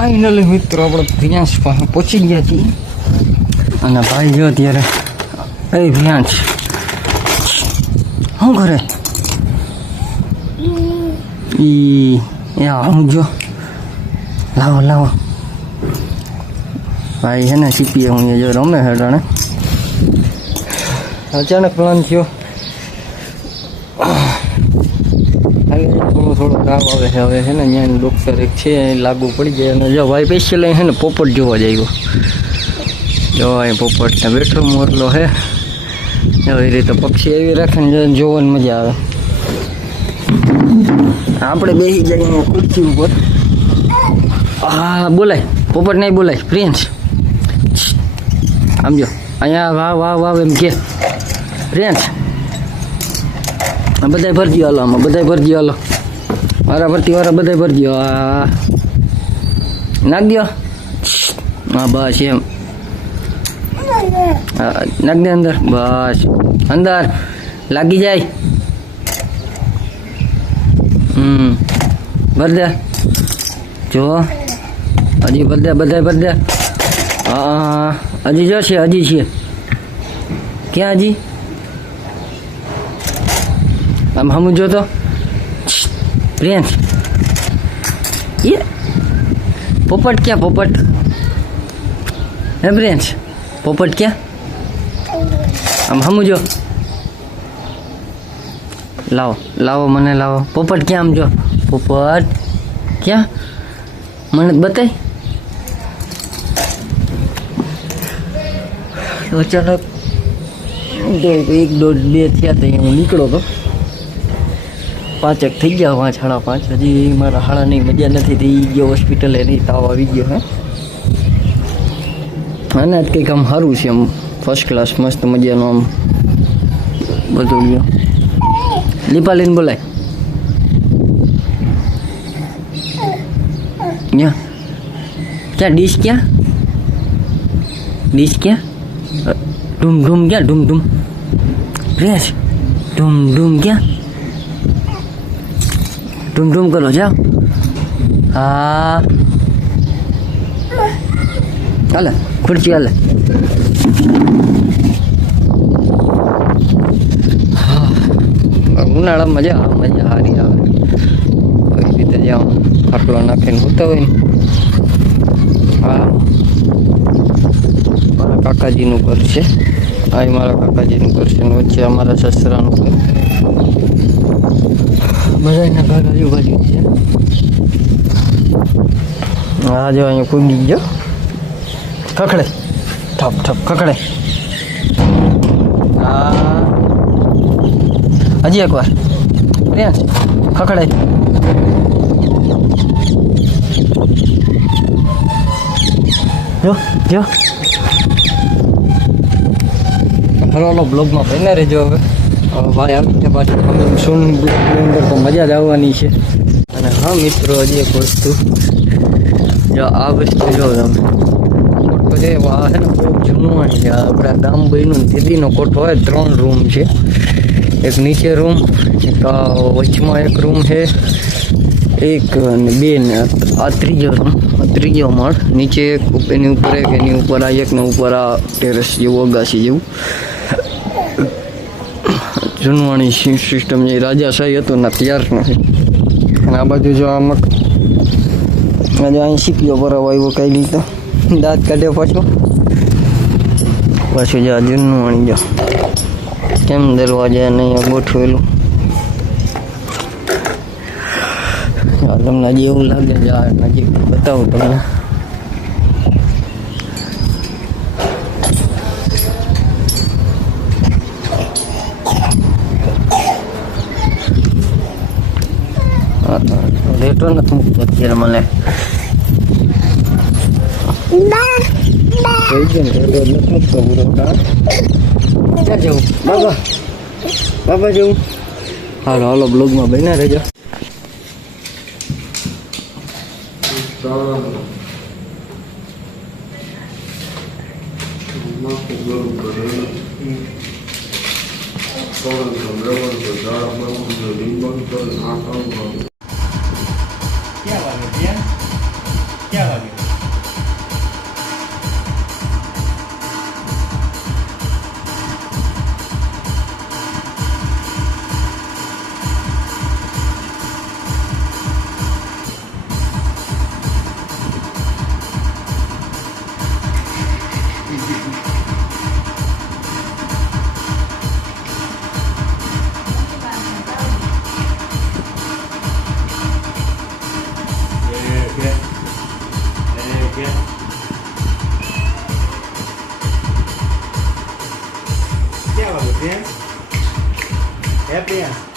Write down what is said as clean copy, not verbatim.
ફાઇનલી મિત્રો આપણે ભ્યાંસ પાસે પહોંચી ગયા છીએ અને ભાઈ જો ત્યારે એ ભ્યાંસ શું કરે હું જો લાવો લાવો ભાઈ છે ને સીપીએ હું જો રમે હેઠાણે અચાનક પ્લાન થયો થોડો કામ આવે છે હવે છે ને ત્યાં ડૉક્ટર એક છે લાગુ પડી જાય અને જો ભાઈ સ્પેશિયલ છે ને પોપટ જોવા જાય જો અહીં પોપટને બેઠો મોરલો છે એવી રીતે પક્ષી એવી રાખે ને જોવાની મજા આવે આપણે બેસી જઈએ ખુરશી ઉપર હા બોલાય પોપટ નહીં બોલાય પ્રિન્સ આમ જો અહીંયા વાવ વાવ વાવ એમ કે પ્રિન્સ બધાય ભરજી હાલો આમાં બધાય ભરજી હાલો મારા ભરતી વાળા બધાય ભરજી આ નાખ દો હા બસ એમ નાખ દે અંદર બસ અંદર લાગી જાય ભર દે જો હજી ભર દે બધાય ભર દે હા હજી જશે હજી છે ક્યાં હજી આમ હમું જો તો પ્રિન્સ એ પોપટ ક્યાં પોપટ હે પ્રિન્સ પોપટ ક્યાં આમ હમું જો લાવો લાવો મને લાવો પોપટ ક્યાં આમ જો પોપટ ક્યાં મને બતાય અચાનક એક દોઢ બે થયા તો હું નીકળો તો 5 થઈ ગયા 5 સાડા 5 હજી મારા હાડાની મજા નથી થઈ ગયો હોસ્પિટલે નહીં તાવ આવી ગયો હે અને જ કંઈક આમ સારું છે આમ ફર્સ્ટ ક્લાસ મસ્ત મજાનું આમ બધું ગયો લીપાલીને બોલાય ક્યાં ડીશ ક્યાં ઢૂમ ઢૂમ ક્યાં ઢૂમ ઢૂમ રેસ ઢૂમ ઢૂમ ક્યાં ઢૂમ ઢૂમ કરો જાઓ હા હાલે ખુરશી હાલે ઉનાળામાં મજા સારી આવે કઈ રીતે જાઓ ખાટલો નાખીને હોતા હોય ને હા મારા કાકાજીનું ઘર છે આ મારા કાકાજીનું ઘર છે વચ્ચે અમારા સસરાનું ઘર બધાના ઘર આજુબાજુ છે હા જો અહીંયા કૂદી ગયો ખખડે ઠપ ઠપ ખખડે હા હજી એકવાર પ્રિન્સ ખખડે જો જો હલો બ્લોગમાં બન્યા રહેજો હવે ભાઈ આવી છે પાછું સોન બ્લોગની અંદર તો મજા જ આવવાની છે અને હા મિત્રો હજી એક વસ્તુ જો આ વસ્તુ જો તમે કોઠો છે આ છે ને બહુ જૂનવાણી છે આપણા ગામ બન્યું દીદીનો કોઠો હોય 3 રૂમ છે એક નીચે રૂમ એક વચમાં એક રૂમ છે એક અને બે ને આ ત્રીજો માળ નીચે એક એની ઉપર એક એની ઉપર આ એક ને ઉપર આ ટેરેસ જેવું અગાસી જેવું જૂનવાણી સિસ્ટમ જે રાજાશાહી હતું ને ત્યાર નથી અને આ બાજુ જો આમક આજે અહીં શીખ્યો બરાબર આવ્યો કઈ રીતે દાંત કાઢ્યો પાછું જો આ જૂનવાણી જો કેમ દરવાજા નહીં ગોઠવેલું તમને હજી એવું લાગે છે નજીક બતાવું તમને રેટો નથી મૂકતો અત્યારે મને નથી મૂકતો પૂરો ક્યાં જવું બાબા જવું હાલો હાલો બ્લોગમાં બન્યા રહેજો क्या वागे क्या वागे प्रियांश है प्रियांश